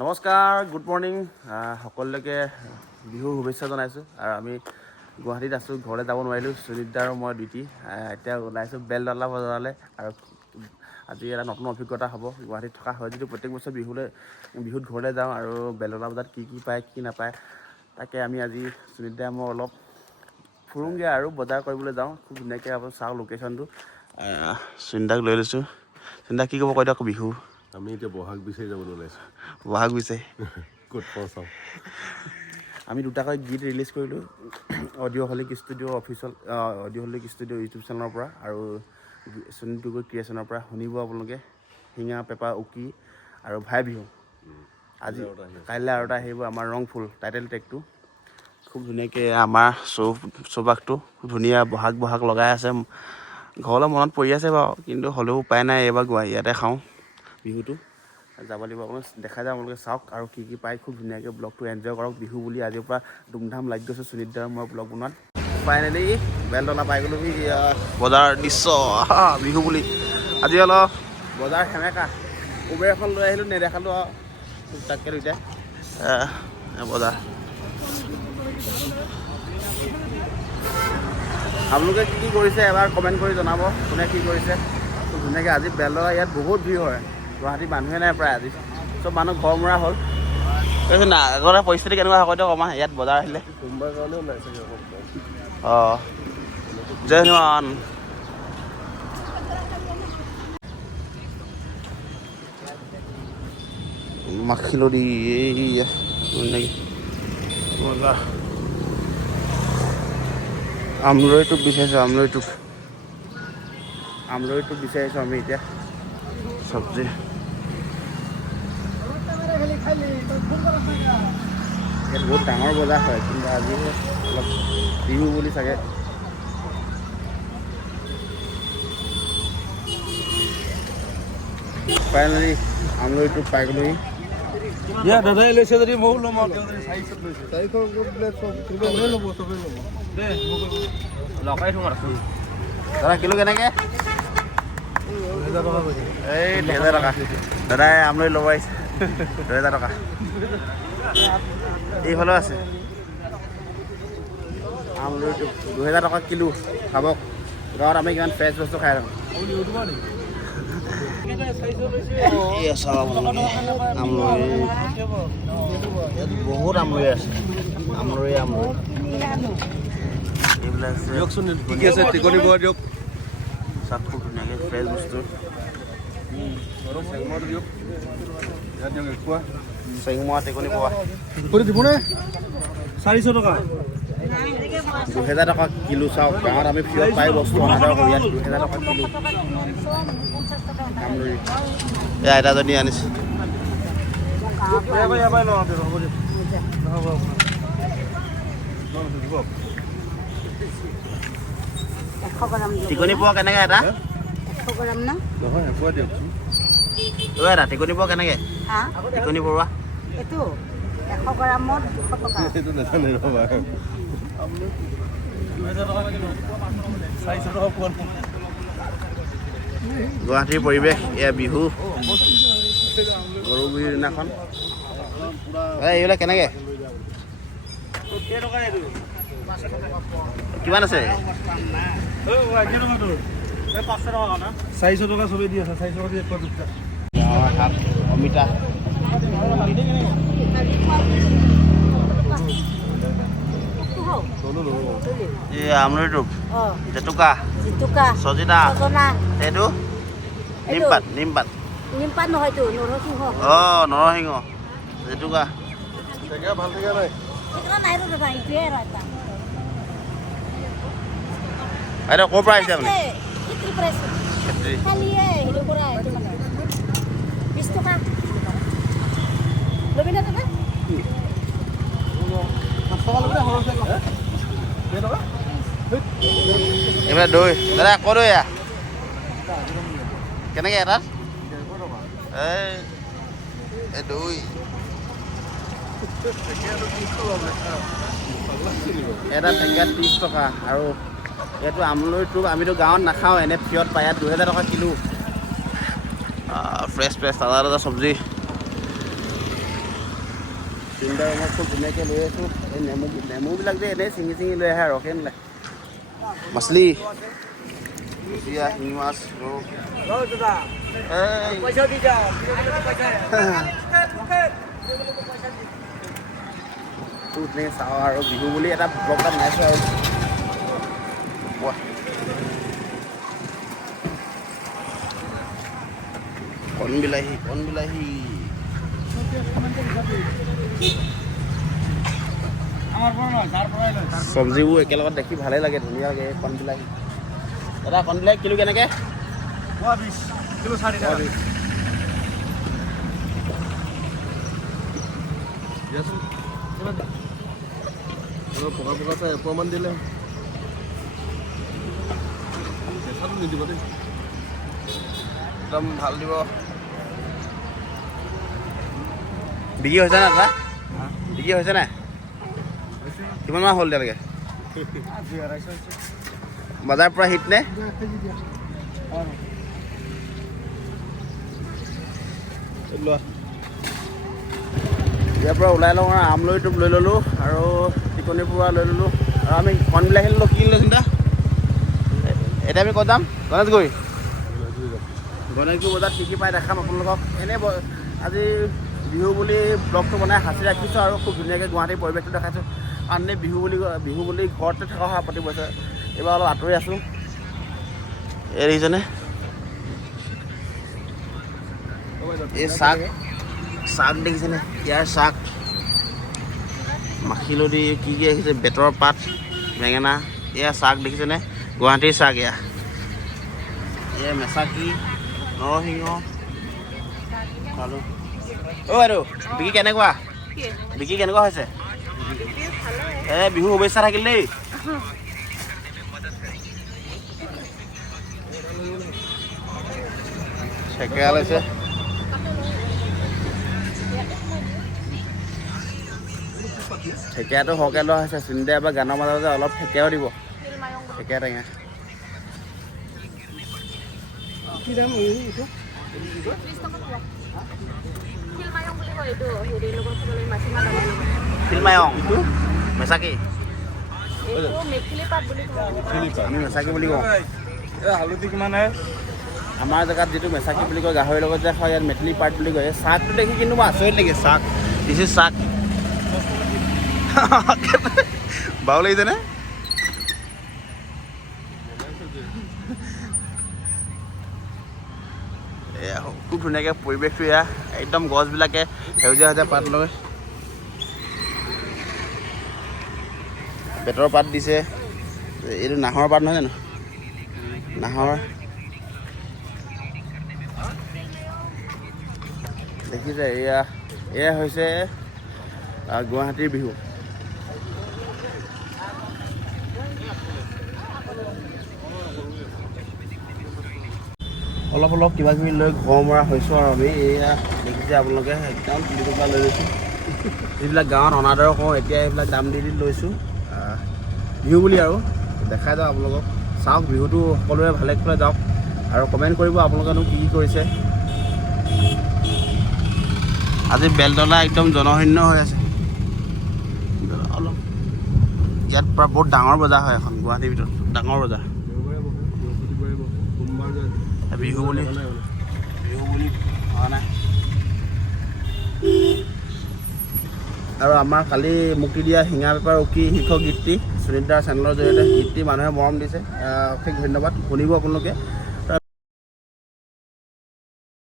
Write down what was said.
নমস্কাৰ, good morning সকলোকে বিহুৰ শুভেচ্ছা জনাইছোঁ। আৰু আমি গুৱাহাটীত আছোঁ, ঘৰলৈ যাব নোৱাৰিলোঁ। সুনীতা আৰু মই ডিউটি এতিয়া ওলাইছোঁ বেলতলা বজাৰলৈ। আৰু আজি এটা নতুন অভিজ্ঞতা হ'ব। গুৱাহাটীত থকা হয় যদিও প্ৰত্যেক বছৰ বিহুত ঘৰলৈ যাওঁ আৰু বেলতলা বজাৰত কি পায় কি নাপায় তাকে আমি আজি সুনীতাই মই অলপ ফুৰোঁগৈ আৰু বজাৰ কৰিবলৈ যাওঁ। খুব ধুনীয়াকৈ আপুনি চাওক লোকেশ্যনটো। সুনীতাক লৈ লৈছোঁ। সুনীতা কি ক'ব কৈ দিয়ক বিহু। আমি এতিয়া বহাগ বিচাৰি যাবলৈ ওলাইছোঁ। বহাগ বিচাৰি ক'ত পাওঁ চাওঁ। আমি দুটাকৈ গীত ৰিলিজ কৰিলোঁ অডিঅ'হলিক ষ্টুডিঅ' অফিচিয়েল অডিঅ'হলিক ষ্টুডিঅ' ইউটিউব চেনেলৰ পৰা আৰু সুনীল গগৈ ক্ৰিয়েশ্যনৰ পৰা শুনিব আপোনালোকে। শিঙা পেপা উকি আৰু ভাই বিহু। আজি কাইলৈ আৰু এটা আহিব আমাৰ ৰংফুল টাইটেল ট্ৰেকটো। খুব ধুনীয়াকৈ আমাৰ চৌপাশটো ধুনীয়া বহাগ লগাই আছে। ঘৰলৈ মনত পৰি আছে বাৰু, কিন্তু হ'লেও উপায় নাই, এইবাৰ ইয়াতে খাওঁ বিহুটো। যাব লাগিব আপোনালোকে দেখা যায়, আপোনালোকে চাওক আৰু কি পায়। খুব ধুনীয়াকৈ ব্লগটো এনজয় কৰক। বিহু বুলি আজিৰ পৰা ধুমধাম লাগি গৈছোঁ সুনীতা আৰু মই ব্লগ বনোৱাত। ফাইনেলি বেলতলা পাই গ'লোঁ। বজাৰ দৃশ্য বিহু বুলি আজি অলপ বজাৰ সেমেকা। উবেৰ এখন লৈ আহিলোঁ, নেদেখালোঁ আৰু তাতকৈ দুইটাই বজাৰ। আপোনালোকে কি কৰিছে এবাৰ কমেণ্ট কৰি জনাব, কোনে কি কৰিছে। খুব ধুনীয়াকৈ আজি বেলতলা ইয়াত বহুত ভিৰ হয়। গুৱাহাটীত মানুহে নাই প্ৰায়, আজি চব মানুহ ঘৰমূৰা হ'ল। কৈছোঁ না আগতে পৰিস্থিতি কেনেকুৱা হয় দিয়ক আমাৰ ইয়াত বজাৰ আহিলে। কোনোবাৰ কাৰণেও নাই চাগে অঁ জয় হনুমান। মাখিলদি এই বজাৰ আমৰৈটোপ বিচাৰিছোঁ। আমৰৈটোপ বিচাৰিছোঁ আমি এতিয়া চব্জি। ইয়াত বহুত ডাঙৰ বজাৰ হয়, কিন্তু আজি অলপ বিহু বুলি চাগে। ফাইনেলি আমৰৈটোপ পাই গ'লোহি। দাদাই লৈছে যদি ময়ো ল'ম আৰু দাদা কিলো কেনেকৈ? এই 2000 টকা। দাদাই আমলৈ ল'ব আহিছে 2000 টকা। এইফালেও আছে আমলৈটো 2000 টকা কিলো। খাবক, গাঁৱত আমি কিমান ফ্ৰেছ বস্তু খাই থাকোঁ। আমলৈ বহুত আমলৈ আছে। আমলৈ এইবিলাক দিয়কচোন কি আছে টিকনি বোৱা দিয়ক। চব খুব ধুনীয়াকৈ ফ্ৰেছ বস্তু। চেংমৰা টেকনি পোৱা দিবনে? 400 টকা। 2000 টকা কিলো। চাওক গাঁৱত আমি ফ্ৰীত পাই বস্তু অনাদৰ কৰি ইয়াত 2000 টকা কিলো। এই আইতাজনী আনিছোঁ। টিকনি পোৱা কেনেকৈ এটা? 100 গ্ৰাম না? নহয় এপোৱা দিয়কচোন। এটা টিকনি পোৱা কেনেকৈ? টিকনি পৰুৱা এইটো 100 গ্ৰামত 200 টকা। সেইটো নাজানে ৰ'বা। গুৱাহাটীৰ পৰিৱেশ এয়া বিহু, গৰু বিহুৰ দিনাখন। এইবিলাক কেনেকৈ? কিমান আছে? 400 টকা চবেই দি আছে। 400 টকা দি এপোৱা দুটা। অমিতা এই আমৰৈটোপ জেতুকা সজিনা এইটো নিমপাত নহয়তো নৰসিংহ। অঁ নৰসিংহ জেতুকা। ভাল থাকে নাই? বাইদেউ ক'ৰ পৰা আহিছে আপুনি? এইবিলাক দৈ দাদা আকৌ দৈ কেনেকৈ এটাত? এই দৈ এটা টেঙাত 30 টকা। আৰু এইটো আমলৈটো আমিতো গাঁৱত নাখাওঁ, এনে ফ্ৰীত পায়। ইয়াত 2000 টকা কিলো। ফ্ৰেছ তাজা চব্জি। চিলিণ্ডাৰ ৰুমত খুব ধুনীয়াকৈ লৈ আছোঁ। এই নেমুবিলাক যে এনেই ছিঙি লৈ আহে ৰখে নোলায়। মাছলি কুচিয়া, শিঙি মাছ, ৰৌ। ধুনীয়াকৈ চাওঁ আৰু বিহু বুলি এটা ব্লগ এটা বনাইছোঁ আৰু কণ বিলাহী চব্জিবোৰ একেলগত দেখি ভালেই লাগে, ধুনীয়া লাগে। কণ বিলাহী দাদা, কণ বিলাহী কিলো কেনেকৈ? 20 কিলো 60 টাকা। দিয়াচোন পকা চাই এপোৱামান দিলে কেঁচাটো নিদিব দেই, একদম ভাল দিব। বিক্ৰী হৈছে নাই দাদা? বিক্ৰী হৈছে নাই? কিমান মাহ হ'ল এতিয়ালৈকে? বজাৰ পৰা হিট নে? ইয়াৰ পৰা ওলাই লওঁ আৰু আমলৈ টোপ লৈ ল'লোঁ আৰু টিকনিৰ পৰা লৈ ল'লোঁ আৰু আমি কণ বিলাহী ল'লোঁ। কি ল'লোঁ চিন্তা? এতিয়া আমি ক'ত যাম? গণেশগুৰি বজাৰত কি কি পাই দেখাম আপোনালোকক। এনেই আজি বিহু বুলি ব্লগটো বনাই সাঁচি ৰাখিছোঁ আৰু খুব ধুনীয়াকৈ গুৱাহাটীৰ পৰিৱেশটো দেখাইছোঁ। কাৰণ এনেই বিহু বুলি ঘৰতে থকা হয় প্ৰতি বছৰে, এইবাৰ অলপ আঁতৰি আছোঁ। এই দেখিছেনে? এই চাক দেখিছেনে? ইয়াৰ চাক, মাখিলতি, কি আহিছে, বেতৰ পাত, বেঙেনা, এয়া চাক দেখিছেনে? গুৱাহাটীৰ চাক এয়া মেচাকি, নৰসিংহ খালোঁ। অ' বাইদেউ, বিক্ৰী কেনেকুৱা হৈছে? বিহু শুভেচ্ছা থাকিল দেই। থেকেৰা লৈছে। থেকেৰাটো সৰহকৈ লোৱা হৈছে। চিন্তা এবাৰ গানৰ মাজতে অলপ থেকেৰাও দিব। থেকেৰা টেঙা ফিল্মায়ং মেচাকি, আমি মেচাকি বুলি কওঁ। হালধি কিমান? আমাৰ জেগাত যিটো মেচাকি বুলি কয়, গাহৰিৰ লগত যে হয়, ইয়াত মেথিলি পাত বুলি কয়। চাকটো দেখি কিন্তু মই আচৰিত লাগে। চাক, দিছ ইজ চাক। বাৰু লাগিছেনে? এয়া খুব ধুনীয়াকৈ পৰিৱেশটো, এয়া একদম গছবিলাকে সেউজীয়া পাত লয়, বেতৰ পাত দিছে। এইটো নাহৰ পাত নহয় জানো? নাহৰ দেখিছে? এয়া হৈছে গুৱাহাটীৰ বিহু। অলপ কিবা কিবি লৈ ঘৰ মৰা হৈছোঁ আৰু আমি। এয়া দেখিছে আপোনালোকে, একদম পুলিটোৰ পৰা লৈ লৈছোঁ। যিবিলাক গাঁৱত অনাদৰ কওঁ, এতিয়া এইবিলাক দাম দি লৈছোঁ বিহু বুলি আৰু দেখাই যাওঁ আপোনালোকক। চাওক বিহুটো সকলোৱে ভালে কুশলে যাওক আৰু কমেণ্ট কৰিব আপোনালোকেনো কি কৰিছে। আজি বেলতলা একদম জনশূন্য হৈ আছে। অলপ ইয়াত পৰা বহুত ডাঙৰ বজাৰ হয় এখন, গুৱাহাটীৰ ভিতৰত ডাঙৰ বজাৰ। বিহু বুলি হোৱা নাই। আৰু আমাৰ কালি মুক্তি দিয়া শিঙা পেপাৰ উকি শীৰ্ষক গীতটি সুনীল দাৰ চেনেলৰ জৰিয়তে গীতটি মানুহে মৰম দিছে। অশেষ ধন্যবাদ। শুনিব আপোনালোকে।